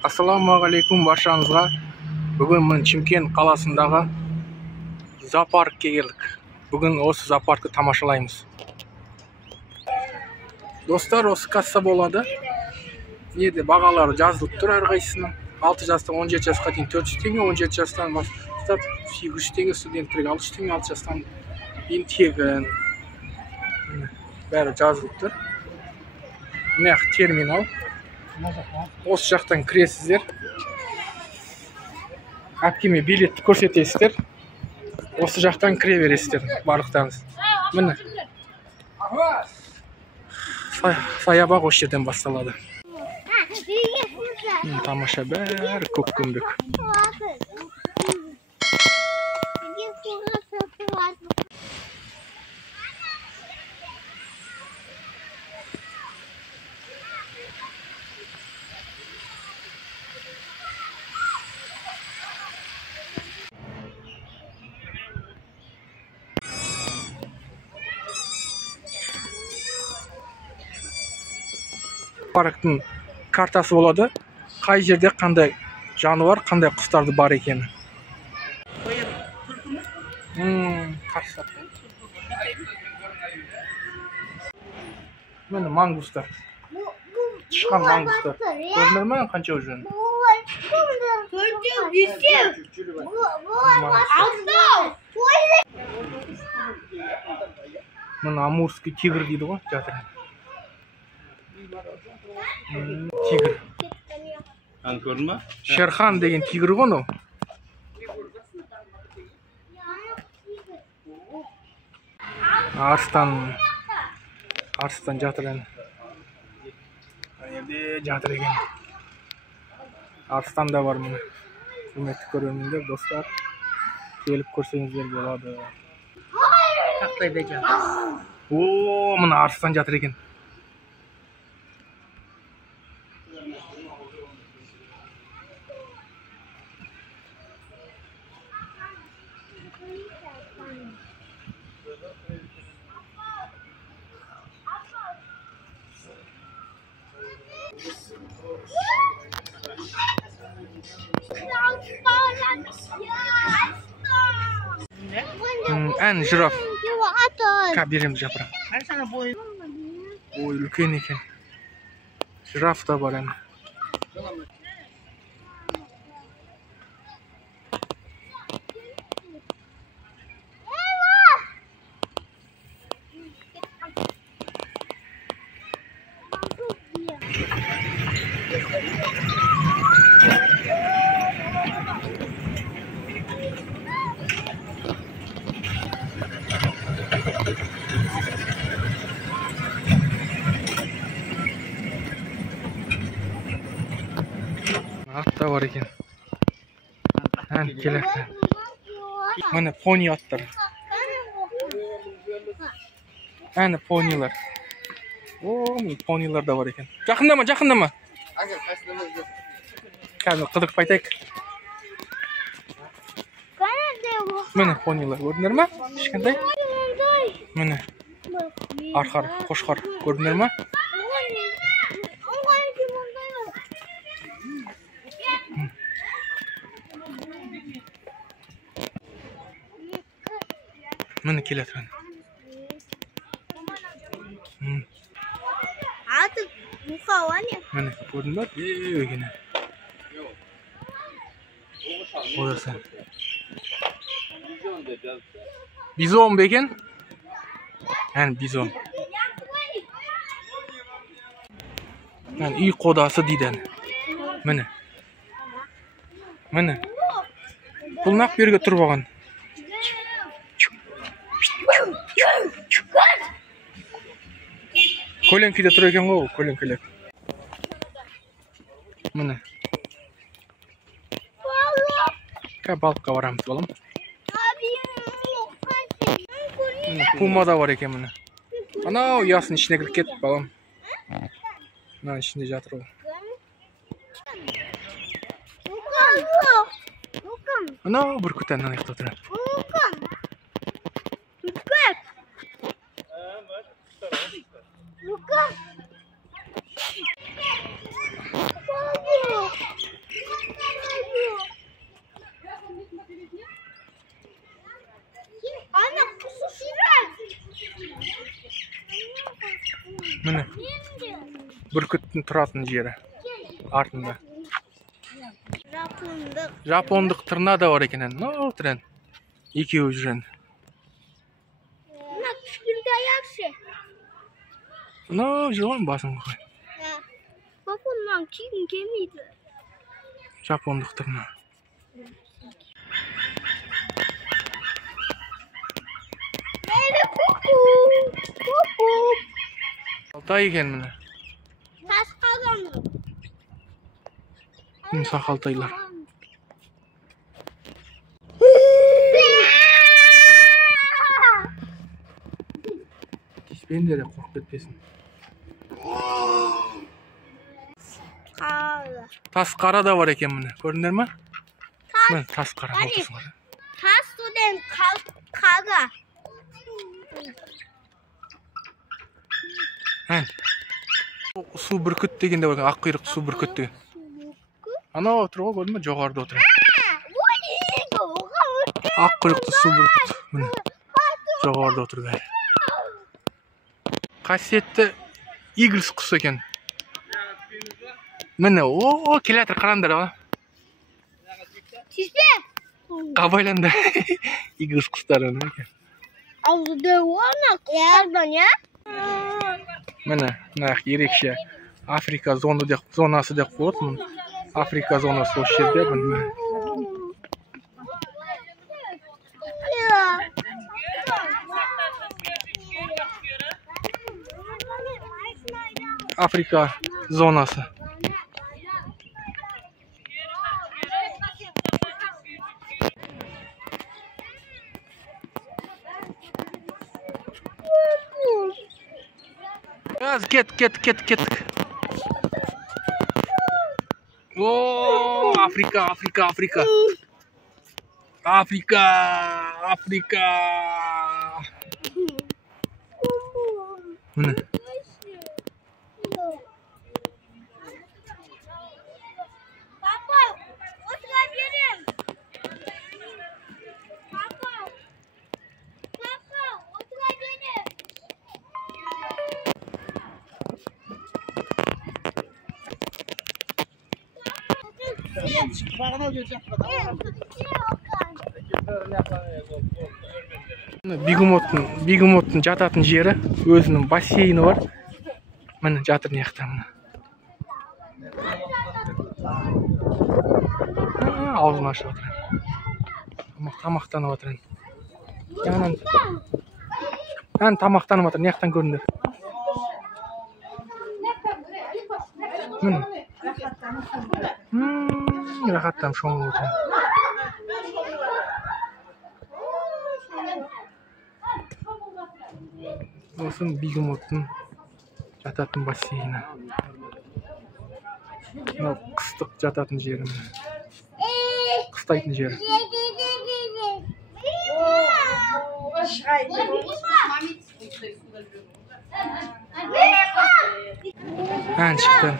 Ассалаумағалейкум баршаңызға. Бүгін мен Чимкент қаласындағы зоопаркке келдік. Бүгін осы зоопаркты тамашалаймыз. Достар, осы касса болады. Неде бағалары жазылып тұр әрқайсысының. 6 жастан 17 жасқа дейін 400 теңге, 17 жастан бастап 800 теңге, студенттерге 600 теңге, 6 жастан дейін тегін. Бәрі жазылып тұр. Мына терминал. Осы жақтан кіресіздер. Әпкеме билетті көрсетесіздер. Осы жақтан кіре бересіздер барлықтарыңыз. Міне. Саябақ осы жерден басталады. Тамаша, бәрі көк көмбек. Парктың картасы болады. Қай жерде қандай жануар, қандай құстарды бар екені. Қарсы. Міне мангустар. Тышқан мангустар. Көрдіңдер ме қанша жүрген? Міне амурский тигр дейді ғой, жатыр. Тигр. Көрдің ба? Шерхан деген тигр ғой ол. Арыстан жатыр екен. Әйелде жатыр екен. Арыстан да бар міне. Құрметті көрермендер, достар, келіп көрсеңіздер болады. Тақтайда жатыр. О, мына арыстан жатыр екен. Ән жираф. Береміз жапырам. Ой, үлкен екен. Жираф та бар ән. Атта бар екен. Ән келек. Міне пони аттар. Әні понилар. О, понилар да бар екен. Жақындама. Қазір қыдырып айтайық. Міне понилар. Көрдіңдер ме? Кішкентай. Міне. Арқар, қошқар. Көрдіңдер ме? Міне келеді. Міне көрдің ба? Бегені. Орасы. Бизон бекен? Ән бизон. Ән үй қодасы дейді. Міне. Бұл нақ берге тұрып алған. Көлеңкеде тұр екен ғой, көлеңкелек. Міне. Балыққа барамыз, балым. Пума да бар екен, міне. Анау ұясының ішіне кіріп кетті, балым. Мына ішінде жатыр ол. Анау бүркіт әннен ұйықта тұр. Міне. Бүркіттің тұратын жері. Артында. Жапондық тырна да бар екен. Ну, трен. Екеуі жүрен. Мына кішкентай жақсы. Ну, жылан басын қой. Папамнан кигім келмейді. Жапондық тырна. Алтай екен міне. Тас қалғанды. Сақалтайлар. Тиспендері қорқып кетпесін. Қара. Тас қара да бар екен міне. Көрдіңдер ме? Міне тас қара. Тас суден қара. Су бүркіт деген де бар екен. Ақ құйрық су бүркіт деген. Анау отыр ғой, көрдің бе? Жоғарыда отыр. Ақ құйрықты су бүркіт. Міне. Жоғарыда отыр бәрі. Қасиетті игіліс құс екен. Міне, о, келатыр, қараңдар ма? Тиспе? Қабайланды. Игіліс құстары екен. Аузыда орна құстардан, я? Міне, ерекше Африка зонасы деп қойды. Африка зонасы осы жерде. Африка зонасы. Кет. О, Африка. Міне. Папа, отыра берем. Папа, отыра берем. Бегемоттың жататын жері, өзінің бассейні бар. Міне жатыр неқта міне. Аузын ашып отыр. Тамақтанып отыр. Тамақтанып отыр, неқтан көріндер. Міне. Рахаттан шоңып отыр. Осының бегемоттың жататын бассейні. Қыстық жататын жері. Қыстайтын жері. Шықты.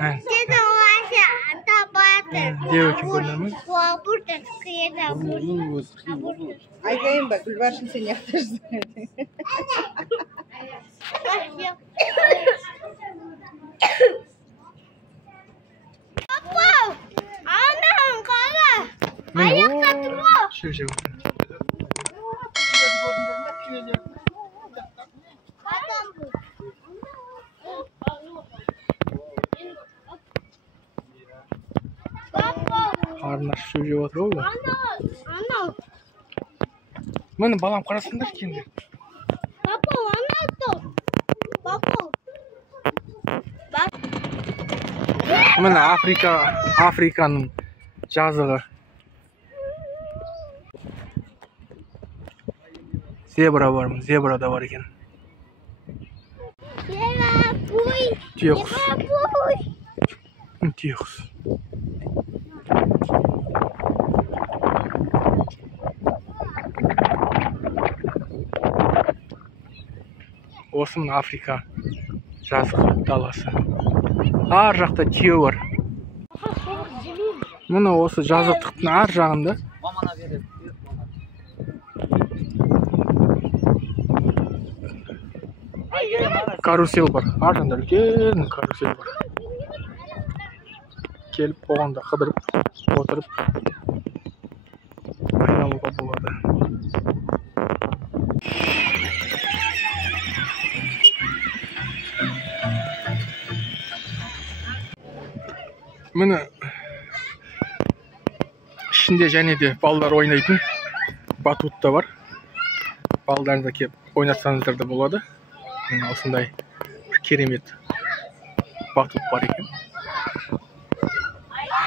Dede o aşağıda batır. Diye bakayım görünür mü? Burada kıyıda burada. Aynen bak Gülbaş'ın seni yaktırsın. Papa, anam kara. Ayakta duruyor. Şöyle bakın. Adam bu. Қарны ашып сөз жеп отыр ғой. Анау. Міне балам қарасыңдар кенде. Папа, анау тұр. Папа. Міне Африканың жазығы. Зебра бар, зебра да бар екен. Түйеқұс. Түйеқұс. Осы мына Африка жазғы даласы. Ар жақта түйе бар. Міне осы жазықтықтың ар жағында Karusel var. Ardında ulкен karusel var. Kelip oğanda kıdırıp, oturup aynalığa buladı. Mine içinde және de ballar oynaytın batut da var. Ballarını da kelip oynatsanızlar da buladı. Mine osындай keremet batut var eкен.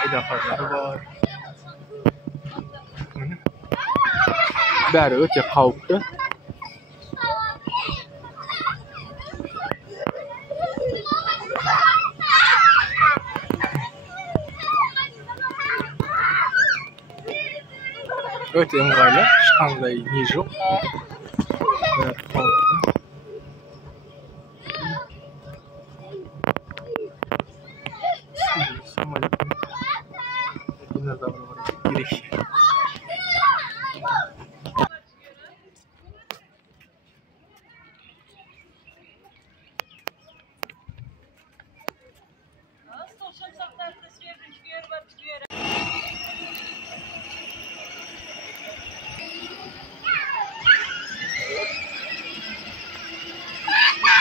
Aydakarları var. Bәрі өте қауіпті. Өте ыңғайлы, ешқандай не жоқ. Бәрі қауіпті. Самолеттің динозавры бар, ерекше.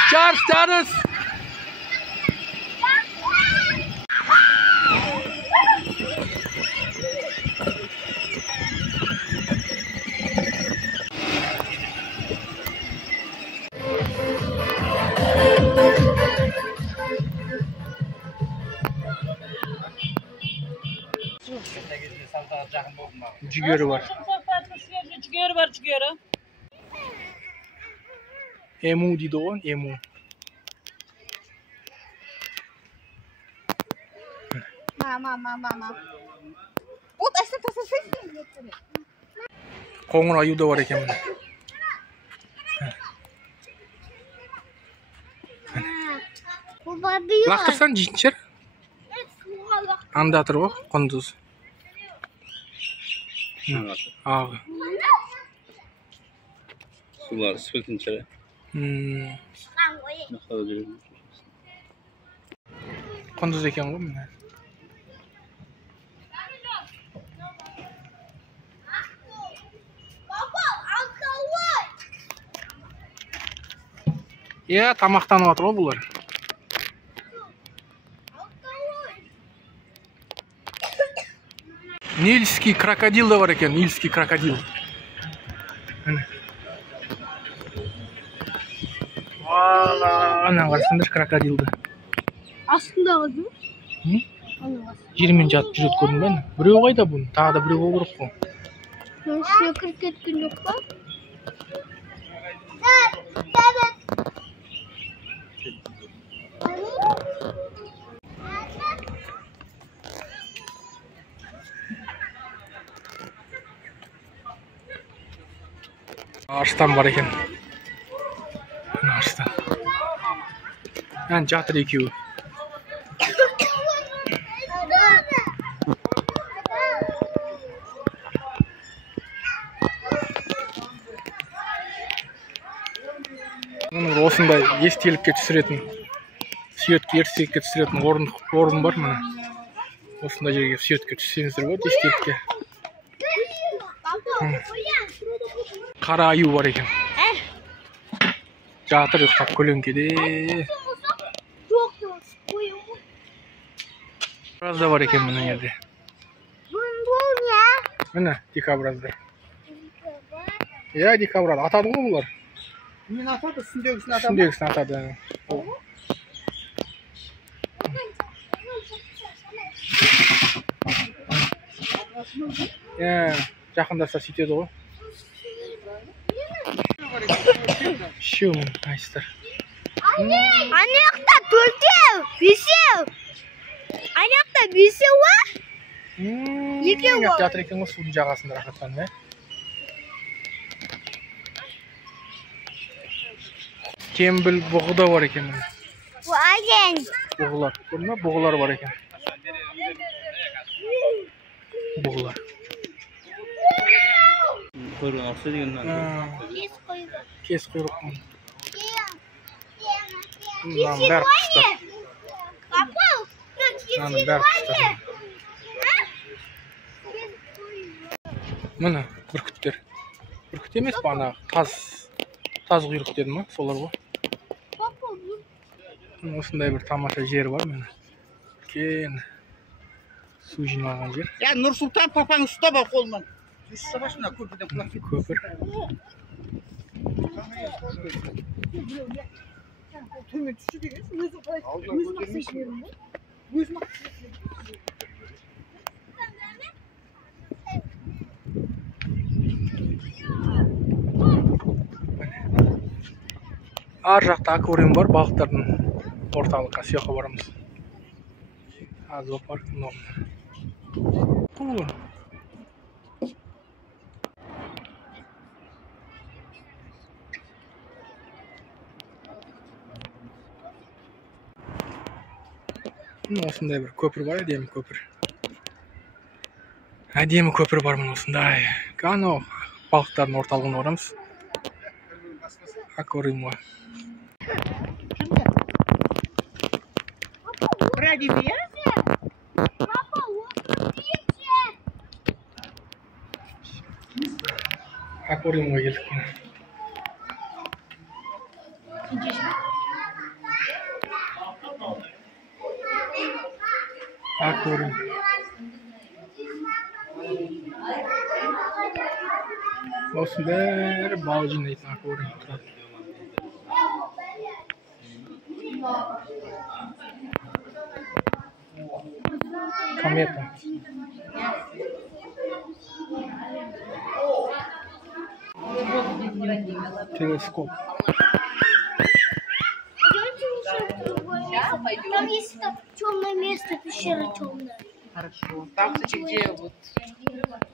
Charles Status! Cigörü var. Cigörü var, cigörü. Emu дейді ғой, ему. Мама. Вот, а что ты сосед? Қоңыр аю да бар екен міне. Лақтырсан жейтін шығар. Анда тұр ғой, құндыз. Ағы. Sular sıkıntı. Құндыз екен ғой міне. Иә, тамақтанып жатыр ғой бұлар. Нильский крокодил да бар екен, нильский крокодил. Ана қарасаңдар крокодилді. Астындағы ду? Жермен жатып жүреді көрдің бе? Біреу қайда бұны? Тағы да біреу болу керек қой. Ішіне кіріп кеткен жоқ па? Арыстан бар екен. Арыстан. Ән жатыр екеуі. Оның осындай естелікке түсіретін, сүйетке ертекке түсіретін орын бар мына. Осындай жерге сүйетке түссеңіздер болады, естелікке. Қара аю бар екен. Жатыр ұйықтап көлеңкеде. Дикобразда бар екен мына жерде. Міне дикобразда. Иә, дикобраз. Атады ғой бұлар. Мен атады, үстіндегісін атады. Үстіндегісін атады. Жақындаса сөйтеді ғой. Шумен, айстар. Анаяқта төртеу, бесеу. Анаяқта бесеу ба? Екеу ба? Жатыр екен ғой судың жағасында рахаттан, бе? Кембіл бұғы да бар екен. Ваген. Бұғылар. Көрдің бе? Бұғылар бар екен. Бұғылар. Kuyruğun olsa degenden. Kes құйрық. Bundan beri kuşlar. Bundan beri kuşlar. Mana burkutlar. Burkut emas bana taz kuyruk dedim mi? Solar bu. Osындай bir tamaşa yer var mana. Ken su jinagan yer. Ya Nursultan papang usta bak olman. Üstü başına köprüden kulak git. Köpür. Tümü düşü değil. Yüz Ar jakta akvarium var, balıkların ortalıkka siyoqa baramiz. Zoopark norm. Cool. Osындай bir köprü var, әдемі köprü. Әдемі köprü var mı osындай. Kano balıkların ortalığına varamiz. Akvarium var. Ради меня? Akvariumga geldik. Akvarium. Olsun beri balıcı neydi akvarium. Комета. Телескоп. Там есть темное место, пещера темная. Хорошо. Там, кстати, где вот...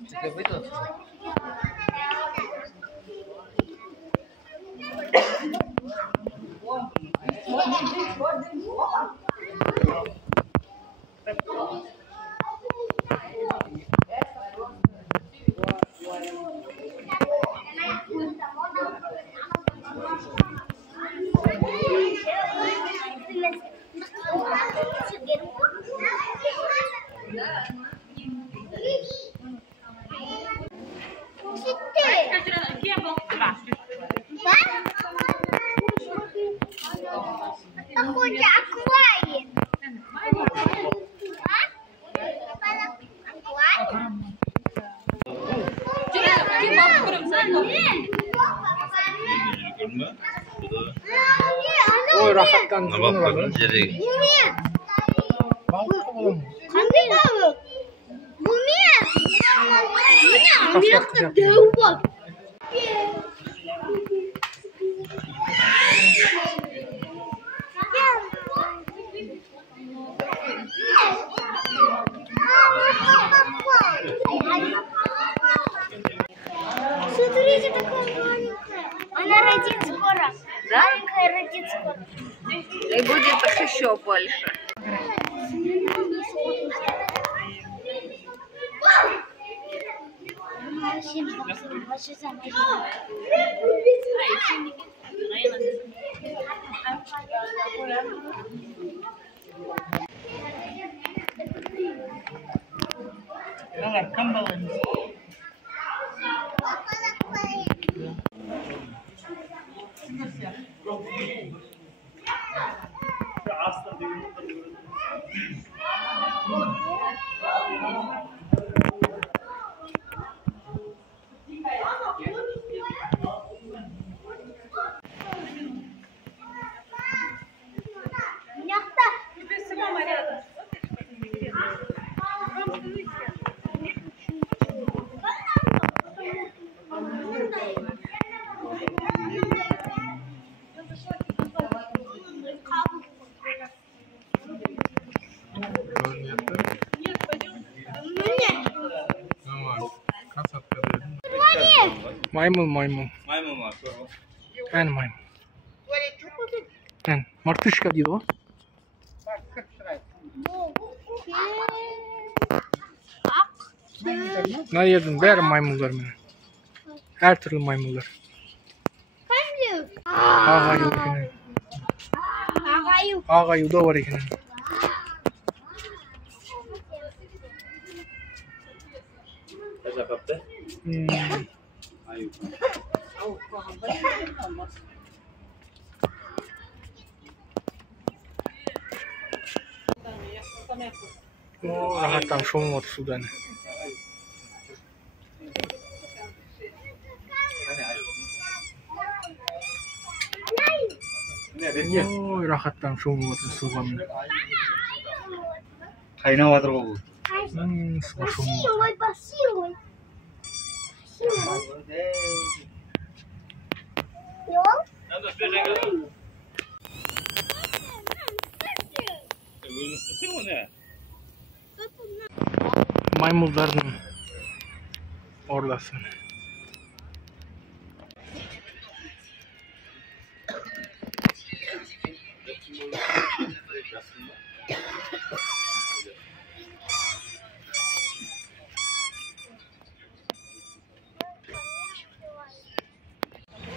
Где выйдут? Какой-то аквариум. Oy rahattan Nabak bakın yeri. Balık oğlum. Qanday balık? Bu ne? Bu ne? Amerikada dev var. Смотрите, такая маленькая. Она родит скоро. Маленькая родит скоро. И будет еще больше. Maymun. Maymun var. En maymun. En. Martuşka deydi o. Ne yerdim? Beri maymunlar mı? Her türlü maymunlar. Ağa yok yine. Ağayı da var ekan. Kaça kaptı? Ayu. O rahattan şoğun otur sudan. Oy rahattan şoğun otur sudan. Kaynavadır bu. Suga şoğun. Силой, по силой. Йол? Maymulların oradasın.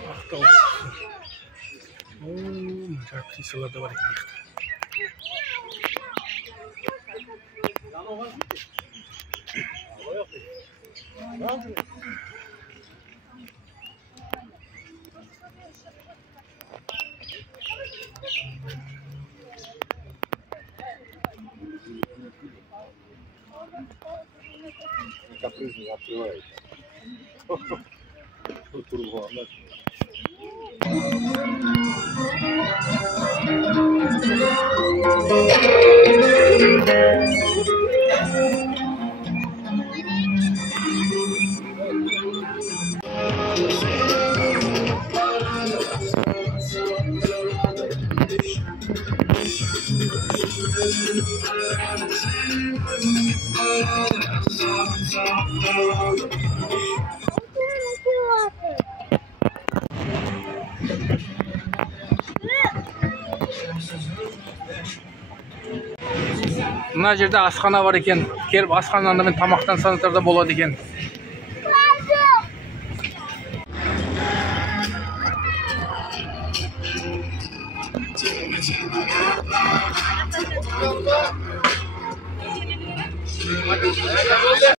Akta olsun. Çok pisiler de var işte. Капризный открывает. Турбо. Mına жерде асхана бар екен. Келіп асханада мен тамақтансаңыздар да болады екен.